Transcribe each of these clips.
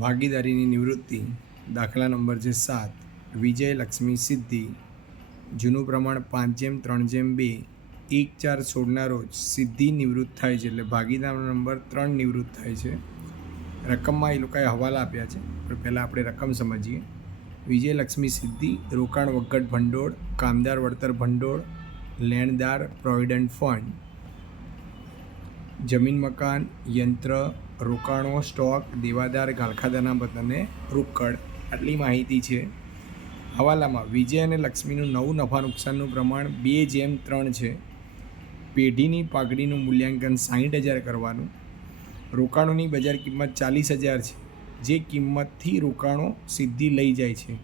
ભાગીદારીની નિવૃત્તિ. દાખલા નંબર છે 7. વિજય, લક્ષ્મી, સિદ્ધિ. જૂનું પ્રમાણ 5:3:2. 1/4/16ના રોજ સિદ્ધિ નિવૃત્ત થાય છે, એટલે ભાગીદાર નંબર 3 નિવૃત્ત થાય છે. રકમમાં એ લોકોએ હવાલા આપ્યા છે, પણ પહેલાં આપણે રકમ સમજીએ. વિજય, લક્ષ્મી, સિદ્ધિ રોકાણ વગટ ભંડોળ, કામદાર વળતર ભંડોળ, લેણદાર પ્રોવિડન્ટ ફંડ, જમીન મકાન, યંત્ર, રોકાણો, સ્ટોક, દેવાદાર, ગાલખાદાના બદલે રોકડ. આટલી માહિતી છે. હવાલામાં વિજય અને લક્ષ્મીનું નવું નફા નુકસાનનું પ્રમાણ 2:3 છે. પેઢીની પાઘડીનું મૂલ્યાંકન 60,000 કરવાનું. રોકાણોની બજાર કિંમત 40,000 છે, જે કિંમતથી રોકાણો સિદ્ધિ લઈ જાય છે.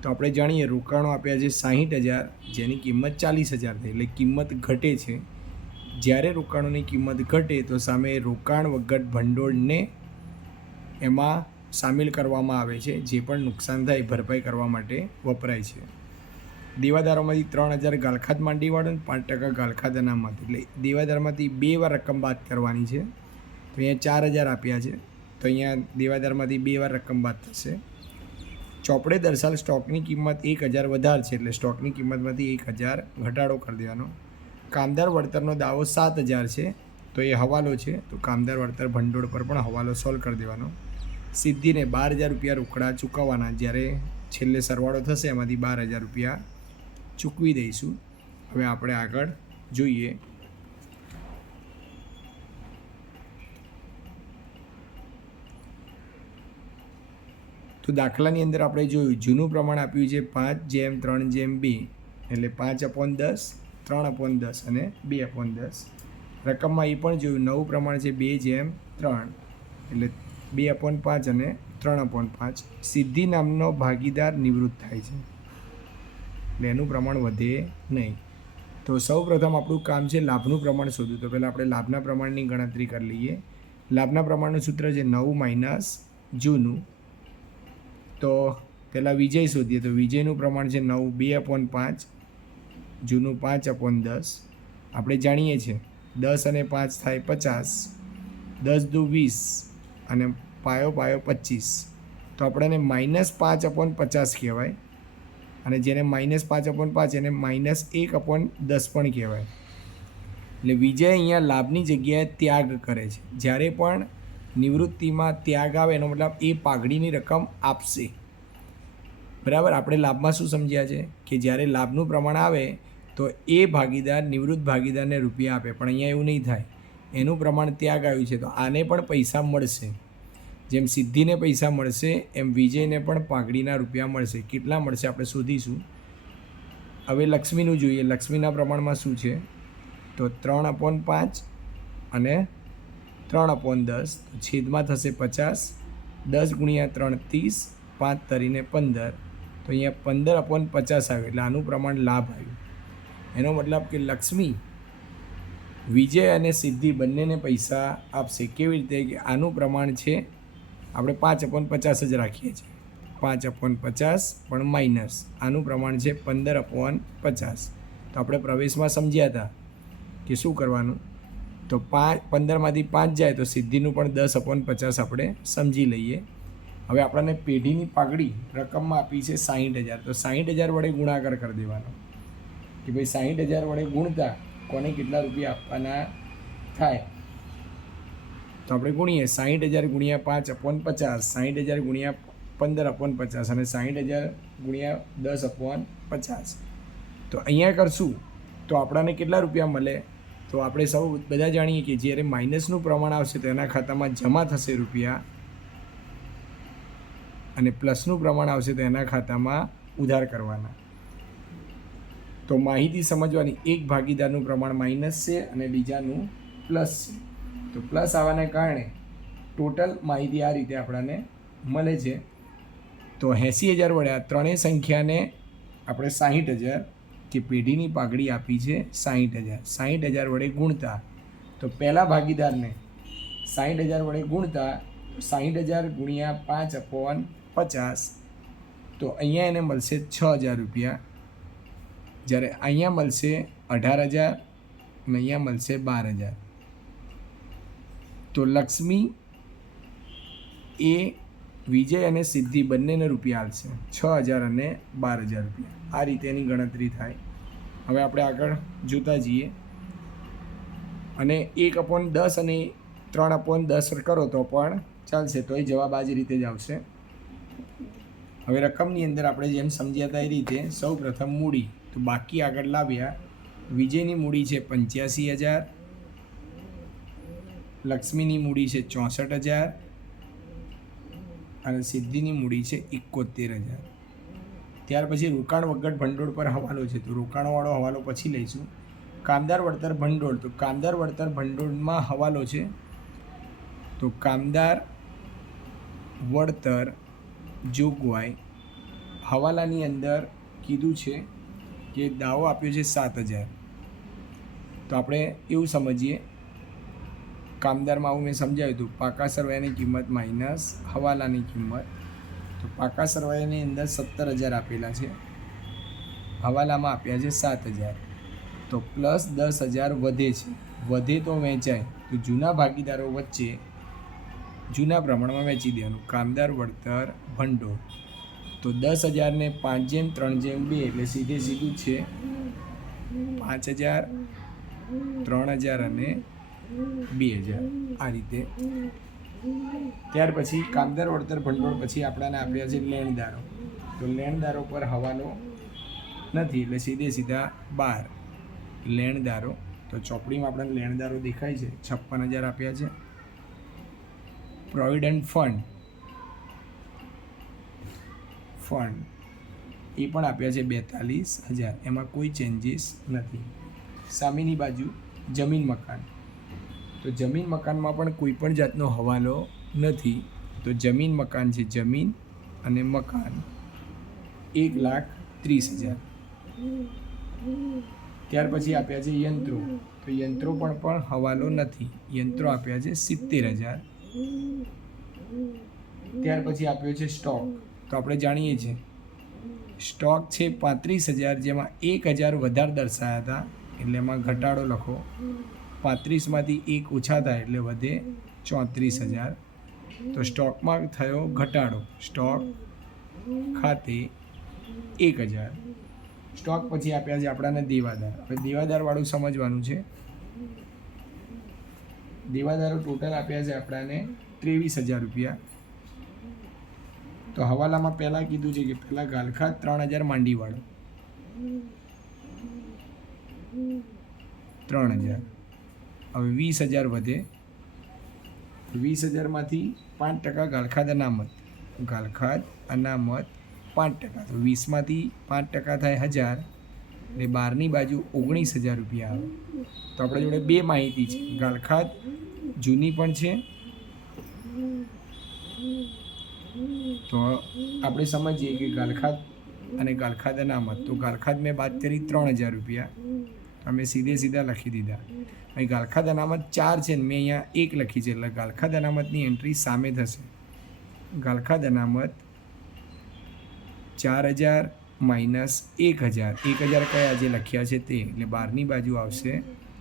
તો આપણે જાણીએ રોકાણો આપ્યા છે 60,000, જેની કિંમત 40,000 થઈ, એટલે કિંમત ઘટે છે. જ્યારે રોકાણોની કિંમત ઘટે તો સામે રોકાણ વગટ ભંડોળને એમાં સામેલ કરવામાં આવે છે, જે પણ નુકસાન થાય ભરપાઈ કરવા માટે વપરાય છે. દેવાદારોમાંથી 3,000 ગાલખાદ માંડીવાળો અને 5% ગાલખાદ અનામત, એટલે દેવાદારમાંથી 2 વાર રકમ બાદ કરવાની છે. તો અહીંયા 4,000 આપ્યા છે, તો અહીંયા દેવાદારમાંથી 2 વાર રકમ બાદ થશે. ચોપડે દર્શાવેલ સ્ટોકની કિંમત 1,000 વધારે છે, એટલે સ્ટોકની કિંમતમાંથી 1,000 ઘટાડો કરી દેવાનો. કામદાર વળતરનો દાવો 7,000 છે, તો એ હવાલો છે, તો કામદાર વળતર ભંડોળ પર પણ હવાલો સોલ્વ કરી દેવાનો. સિદ્ધિને 12,000 રૂપિયા રોકડા ચૂકવવાના, જ્યારે છેલ્લે સરવાળો થશે એમાંથી 12,000 રૂપિયા ચૂકવી દઈશું. હવે આપણે આગળ જોઈએ. તો દાખલાની અંદર આપણે જોયું જૂનું પ્રમાણ આપ્યું છે 5:3:2, એટલે 5/10, 3/10 અને 2/10. રકમમાં એ પણ જોયું નવું પ્રમાણ છે 2:3, એટલે 2/5 અને 3/5. સિદ્ધિ નામનો ભાગીદાર નિવૃત્ત થાય છે, એટલે એનું પ્રમાણ વધે નહીં. તો સૌ પ્રથમ આપણું કામ છે લાભનું પ્રમાણ શોધવું. તો પહેલાં આપણે લાભના પ્રમાણની ગણતરી કરી લઈએ. લાભના પ્રમાણનું સૂત્ર છે નવું માઇનસ જૂનું. તો પહેલાં વિજય શોધીએ. તો વિજયનું પ્રમાણ છે 9, 2/5, જૂનું 5/10. આપણે જાણીએ છીએ 10 અને 5 થાય 50, 10 દુ 20 અને પાયો 25. તો આપણને -5/50 કહેવાય, અને જેને -5/5 એને -1/10 પણ કહેવાય. એટલે વિજય અહીંયા લાભની જગ્યાએ ત્યાગ કરે છે. જ્યારે પણ નિવૃત્તિમાં ત્યાગ આવે એનો મતલબ એ પાઘડીની રકમ આપશે. બરાબર, આપણે લાભમાં શું સમજ્યા છે કે જ્યારે લાભનું પ્રમાણ આવે તો એ ભાગીદાર નિવૃત્ત ભાગીદારને રૂપિયા આપે, પણ અહીંયા એવું નહીં થાય. એનું પ્રમાણ ત્યાગ આવ્યું છે, તો આને પણ પૈસા મળશે. જેમ સિદ્ધિને પૈસા મળશે એમ વિજયને પણ પાઘડીના રૂપિયા મળશે. કેટલા મળશે આપણે શોધીશું. હવે લક્ષ્મીનું જોઈએ. લક્ષ્મીના પ્રમાણમાં શું છે, તો 3/5 અને 3/10. છેદમાં થશે 50, 10 × 3 30, 5 તરીને 15. તો અહીંયા 15/50 આવ્યું, એટલે આનું પ્રમાણ લાભ આવ્યું. એનો મતલબ કે લક્ષ્મી વિજય અને સિદ્ધિ બંનેને પૈસા આપશે. કેવી રીતે કે આનું પ્રમાણ છે આપણે 5/50 જ રાખીએ છીએ. 5/50 પણ માઇનસ આનું પ્રમાણ છે 15/50. તો આપણે પ્રવેશમાં સમજ્યા હતા કે શું કરવાનું. તો 15માંથી 5 જાય તો સિદ્ધિનું પણ 10/50 આપણે સમજી લઈએ. હવે આપણને પેઢીની પાઘડી રકમમાં આપી છે 60,000, તો 60,000 વડે ગુણાકાર કરી દેવાનો કે ભાઈ 60,000 વડે ગુણતા કોને કેટલા રૂપિયા આપવાના થાય. તો આપણે ગુણીએ 60,000 × 5/50, 60,000 × 15/50 અને 60,000 × 10/50. તો અહીંયા કરશું તો આપણને કેટલા રૂપિયા મળે. તો આપણે સૌ બધા જાણીએ કે જ્યારે માઇનસનું પ્રમાણ આવશે તો એના ખાતામાં જમા થશે રૂપિયા, અને પ્લસનું પ્રમાણ આવશે તો એના ખાતામાં ઉધાર કરવાના. તો માહિતી સમજવાની, એક ભાગીદારનું પ્રમાણ માઇનસ છે અને બીજાનું પ્લસ છે. તો પ્લસ આવવાને કારણે ટોટલ માહિતી આ રીતે આપણને મળે છે. તો 80,000 વડે આ ત્રણેય સંખ્યાને આપણે 60,000 કે પેઢીની પાઘડી આપી છે 60,000, 60,000 વડે ગુણતા, તો પહેલા ભાગીદારને 60,000 વડે ગુણતા 60,000 × 5/50, તો અહીંયા એને મળશે 6,000 રૂપિયા. જ્યારે અહીંયા મળશે 18,000 અને અહીંયા મળશે 12,000. તો લક્ષ્મી એ વિજય અને સિદ્ધિ બંનેને રૂપિયા આપશે 6,000 અને 12,000 રૂપિયા. આ રીતે એની ગણતરી થાય. હવે આપણે આગળ જોતા જઈએ. અને 1/10 અને 3/10 કરો તો પણ ચાલશે, તો એ જવાબ આ જ રીતે જ આવશે. હવે રકમની અંદર આપણે જેમ સમજ્યા હતા એ રીતે સૌ પ્રથમ મૂડી, તો બાકી આગળ લાવ્યા. વિજયની મૂડી છે 85,000, લક્ષ્મીની મૂડી છે 64,000 અને સિદ્ધિની મૂડી છે 71,000. ત્યાર પછી રોકાણ વગર ભંડોળ પર હવાલો છે, તો રોકાણવાળો હવાલો પછી લઈશું. કામદાર વળતર ભંડોળ, તો કામદાર વળતર ભંડોળમાં હવાલો છે, તો કામદાર વળતર જોગવાઈ હવાલાની અંદર કીધું છે કે દાવો આપ્યો છે 7,000. તો આપણે એવું સમજીએ, કામદારમાં આવું મેં સમજાવ્યું હતું, પાકા સરવાયાની કિંમત માઇનસ હવાલાની કિંમત. તો પાકા સરવાયાની અંદર 17,000 આપેલા છે, હવાલામાં આપ્યા છે 7,000, તો પ્લસ 10,000 વધે છે. વધે તો વેચાય, તો જૂના ભાગીદારો વચ્ચે જૂના પ્રમાણમાં વેચી દેવાનું. કામદાર વળતર ભંડોળ, તો 10,000ને 5/3/2 એટલે સીધે સીધું છે 5,000, 3,000 અને 2,000 આ રીતે. ત્યાર પછી કામદાર વળતર ભંડોળ પછી આપણાને આપ્યા છે લેણદારો, તો લેણદારો પર હવાલો નથી એટલે સીધે સીધા 12 લેણદારો. તો ચોપડીમાં આપણને લેણદારો દેખાય છે, 56,000 આપ્યા છે. પ્રોવિડન્ટ ફંડ એ પણ આપ્યા છે 42,000, એમાં કોઈ ચેન્જીસ નથી. સામેની બાજુ જમીન મકાન, તો જમીન મકાનમાં પણ કોઈ પણ જાતનો હવાલો નથી, તો જમીન મકાન છે જમીન અને મકાન 1,30,000. ત્યાર પછી આપ્યા છે યંત્રો, તો યંત્રો પણ હવાલો નથી, યંત્રો આપ્યા છે 70,000. ત્યાર પછી આપ્યો છે સ્ટોક, તો આપણે જાણીએ છીએ સ્ટોક છે 35,000, જેમાં 1,000 વધારે દર્શાવ્યા હતા એટલે એમાં ઘટાડો લખો. 35માંથી 1 ઓછા થાય એટલે વધે 34,000. તો સ્ટોકમાં થયો ઘટાડો, સ્ટોક ખાતે 1,000. સ્ટોક પછી આપ્યા છે આપણાને દેવાદાર. હવે દેવાદારવાળું સમજવાનું છે. દેવાદારો ટોટલ આપ્યા છે આપણાને 23,000 રૂપિયા. તો હવાલામાં પહેલાં કીધું છે કે પહેલાં ગાલખાત 3,000 માંડીવાળો 3,000. હવે 20,000 વધે, 20,000માંથી 5% ગાલખાત અનામત 5%, તો 20માંથી 5% થાય 1,000 એટલે 12ની બાજુ 19,000 રૂપિયા આવે. તો આપણા જોડે બે માહિતી છે, ગાલખાત જૂની પણ છે, તો આપણે સમજીએ કે ગાલખાત અને ગાલખાત અનામત. તો ગાલખાત મેં વાત કરી 3,000 રૂપિયા, અમે સીધા લખી દીધા. અહીં ગાલખાત અનામત 4 છે ને મેં અહીંયા 1 લખી છે, એટલે ગાલખાત અનામતની એન્ટ્રી સામે થશે. ગાલખાત અનામત 4,000 માઇનસ 1,000, 1,000 કયા જે લખ્યા છે તે, એટલે 12ની બાજુ આવશે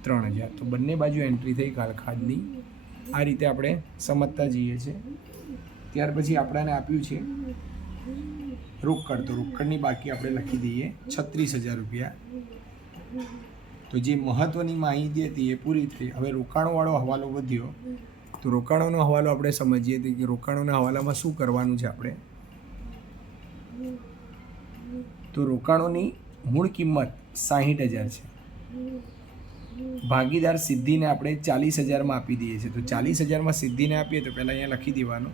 3,000. તો બંને બાજુ એન્ટ્રી થઈ ગાલખાતની. આ રીતે આપણે સમજતા જઈએ છીએ. ત્યાર પછી આપણાને આપ્યું છે રોકડ, તો રોકડની બાકી આપણે લખી દઈએ 36,000 રૂપિયા. તો જે મહત્ત્વની માહિતી હતી એ પૂરી થઈ. હવે રોકાણોવાળો હવાલો વધ્યો, તો રોકાણોનો હવાલો આપણે સમજીએ કે રોકાણોના હવાલામાં શું કરવાનું છે આપણે. તો રોકાણોની મૂળ કિંમત 60,000 છે, ભાગીદાર સિદ્ધિને આપણે 40,000માં આપી દઈએ છીએ. તો 40,000માં સિદ્ધિને આપીએ તો પહેલાં અહીંયા લખી દેવાનું,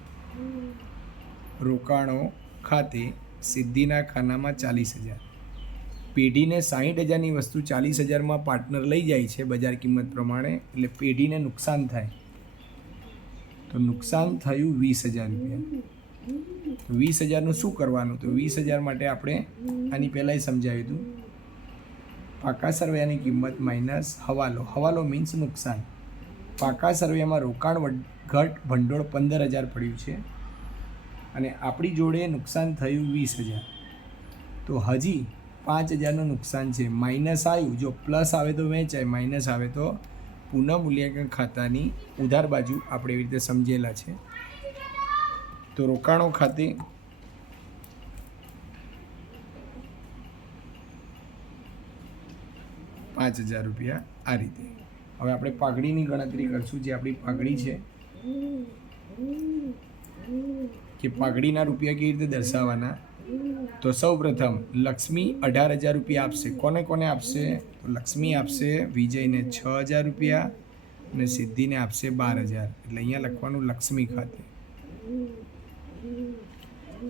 રોકાણો ખાતે સિદ્ધિના ખાનામાં 40,000. પેઢીને 60,000ની વસ્તુ 40,000માં પાર્ટનર લઈ જાય છે બજાર કિંમત પ્રમાણે, એટલે પેઢીને નુકસાન થાય. તો નુકસાન થયું 20,000 રૂપિયા. 20,000નું શું કરવાનું, તો 20,000 માટે આપણે આની પહેલાં સમજાવ્યું હતું, પાકા સરવૈયાની કિંમત માઇનસ હવાલો. હવાલો મીન્સ નુકસાન. પાકા સરવૈયામાં રોકાણ ઘટ ભંડોળ 15,000 પડ્યું છે અને આપણી જોડે નુકસાન થયું 20,000. તો હજી 5,000નું નુકસાન છે. માઇનસ આવ્યું, જો પ્લસ આવે તો વેચાય, માઇનસ આવે તો પુનઃ મૂલ્યાંકન ખાતાની ઉધાર બાજુ આપણે એવી રીતે સમજેલા છે. તો રોકાણો ખાતે ₹5000 આ રીતે. હવે આપણે પાઘડીની ગણતરી કરશું. જે આપણી પાઘડી છે કે પાઘડીના રૂપિયા કેવી રીતે દર્શાવવાના, તો સૌ પ્રથમ લક્ષ્મી ₹18,000 આપશે. કોને કોને આપશે? તો લક્ષ્મી આપશે વિજયને ₹6,000 અને સિદ્ધિને આપશે 12,000. એટલે અહીંયા લખવાનું લક્ષ્મી ખાતે.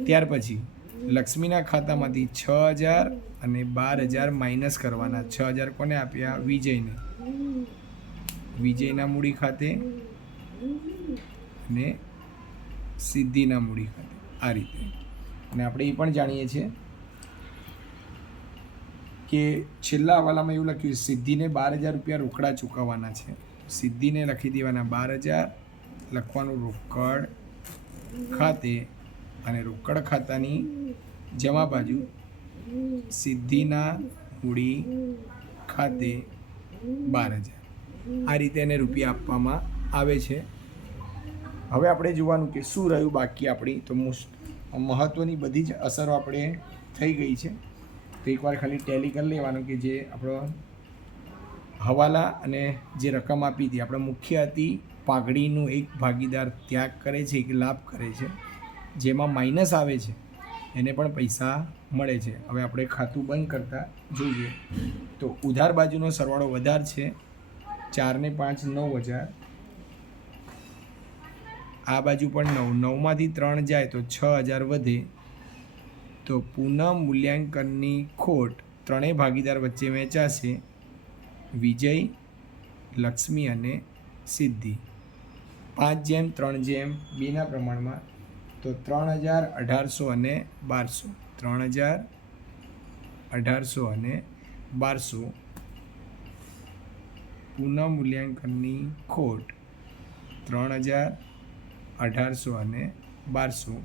ત્યાર પછી લક્ષ્મીના ખાતામાંથી 6,000 અને 12,000 માઇનસ કરવાના. 6,000 કોને આપ્યા? વિજયને. વિજયના મૂડી ખાતે અને સિદ્ધિના મૂડી ખાતે આ રીતે. અને આપણે એ પણ જાણીએ છીએ કે છેલ્લા હવાલામાં એવું લખ્યું સિદ્ધિને ₹12,000 રોકડા ચૂકવવાના છે. સિદ્ધિને લખી દેવાના 12,000, લખવાનું રોકડ ખાતે, અને રોકડ ખાતાની જમા બાજુ સિદ્ધિના મૂડી ખાતે 12,000. આ રીતે એને રૂપિયા આપવામાં આવે છે. હવે આપણે જોવાનું કે શું રહ્યું બાકી આપણી. તો મહત્ત્વની બધી જ અસરો આપણે થઈ ગઈ છે. તો એકવાર ખાલી ટેલી કરી લેવાનું કે જે આપણો હવાલા અને જે રકમ આપી હતી આપણે મુખ્ય હતી પાઘડીનું એક ભાગીદાર ત્યાગ કરે છે, એક લાભ કરે છે, જેમાં માઇનસ આવે છે એને પણ પૈસા મળે છે. હવે આપણે ખાતું બંધ કરતાં જોઈએ તો ઉધાર બાજુનો સરવાળો વધાર છે 4 ને 5 9,000. આ બાજુ પણ 9, 9માંથી 3 જાય તો 6,000 વધે. તો પુનઃ મૂલ્યાંકનની ખોટ ત્રણેય ભાગીદાર વચ્ચે વહેંચાશે, વિજય, લક્ષ્મી અને સિદ્ધિ. 5:3:2 પ્રમાણમાં. તો 3,000, 1,800 અને 1,200. 3,000, 1,800 અને 1,200. પુનઃ મૂલ્યાંકનની ખોટ 3,000, 1,800 અને 1,200.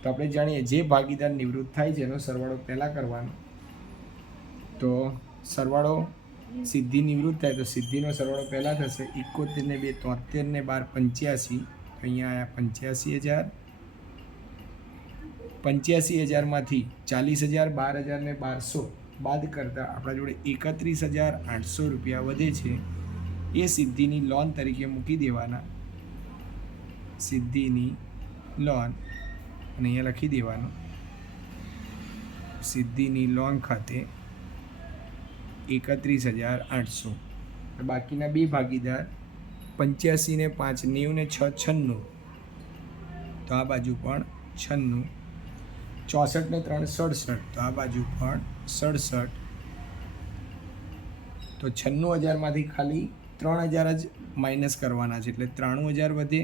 તો આપણે જાણીએ જે ભાગીદાર નિવૃત્ત થાય છે એનો સરવાળો પહેલાં કરવાનો. તો સરવાળો સિદ્ધિ નિવૃત્ત થાય તો સિદ્ધિનો સરવાળો પહેલાં થશે. 71 ને 2 73 ને 12 85. અહીંયા આવ્યા 85,000. 85,000માંથી 40,000, 12,000 ને 1,200 બાદ કરતાં આપણા જોડે ₹31,800 વધે છે. એ સિદ્ધિની લોન તરીકે મૂકી દેવાના. સિદ્ધિની લોન, અને અહીંયા લખી દેવાનું સિદ્ધિની લોન ખાતે 31,800. બાકીના બે ભાગીદાર 85 ને 5 90 ને 6 96. તો આ બાજુ પણ 96. 64 ને 3 67. તો આ બાજુ પણ 67. તો 96,000માંથી ખાલી 3,000 જ માઇનસ કરવાના છે એટલે 93,000 વધે.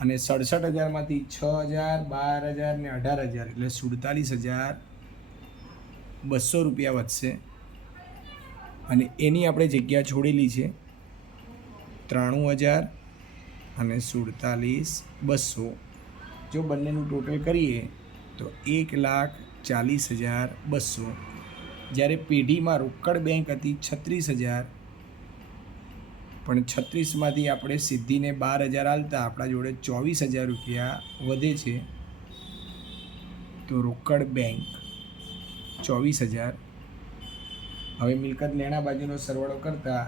અને 67,000માંથી 6,000, 12,000 ને 18,000 એટલે ₹47,200 વધશે. અને એની આપણે જગ્યા છોડેલી છે 93,000 અને 47,200. જો બંનેનું ટોટલ કરીએ તો 1,40,200. જ્યારે પેઢીમાં રોકડ બેંક હતી 36,000, પણ 36માંથી આપણે સિદ્ધિને 12,000 આલતા આપણા જોડે ₹24,000 વધે છે. તો રોકડ બેંક 24,000. હવે મિલકત લેણા બાજુનો સરવાળો કરતાં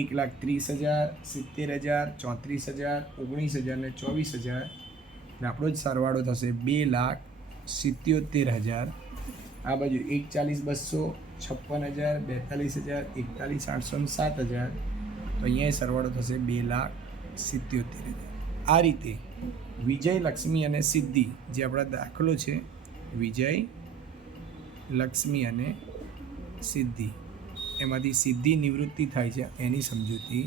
1,30,000, 70,000, 34,000, 19,000 ને 24,000. અને આપણો જ સરવાળો થશે 2,77,000. આ બાજુ 1,40,200, 56,000, 42,000, 41,800 અને 7,000. તો અહીંયા સરવાળો થશે 2,77,000. આ રીતે વિજય, લક્ષ્મી અને સિદ્ધિ જે આપણા દાખલો છે, વિજય, લક્ષ્મી અને સિદ્ધિ, એમાંથી સિદ્ધિ નિવૃત્તિ થાય છે એની સમજૂતી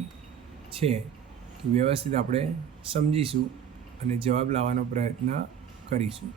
છે. તો વ્યવસ્થિત આપણે સમજીશું અને જવાબ લાવવાનો પ્રયત્ન કરીશું.